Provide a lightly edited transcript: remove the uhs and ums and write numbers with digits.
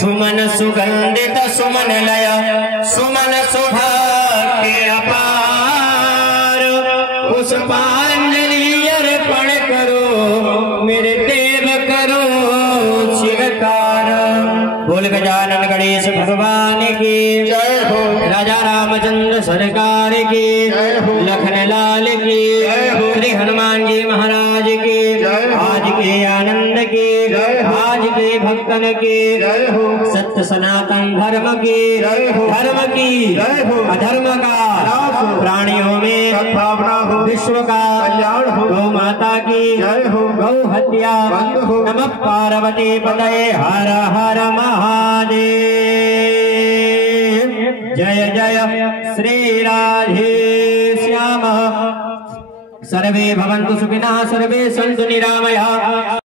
सुमन सुगंधित सुमन लय सुमन सुभाग्य अपार पुष्पांजलि अर्पण करो मेरे देव करो शिवकार। बोल गजानन गणेश भगवान की जय हो, राजा रामचंद्र सरकार की जय हो, लखन लाल की जय हो, श्री हनुमान जी महाराज की जय हो, आज के आनंद की जय हो, आज के भक्तन की जय हो, सत्य सनातन धर्म की जय हो, धर्म की जय हो, अधर्म का प्राणियों में भावना हो, विश्व का कल्याण हो, गौ माता की जय हो, गौ हत्या बंद हो, नमः पार्वती पतये हर हर महादेव। जय जय श्री राधे श्याम। सर्वे भवन्तु सुखिनः सर्वे सन्तु निरामयाः।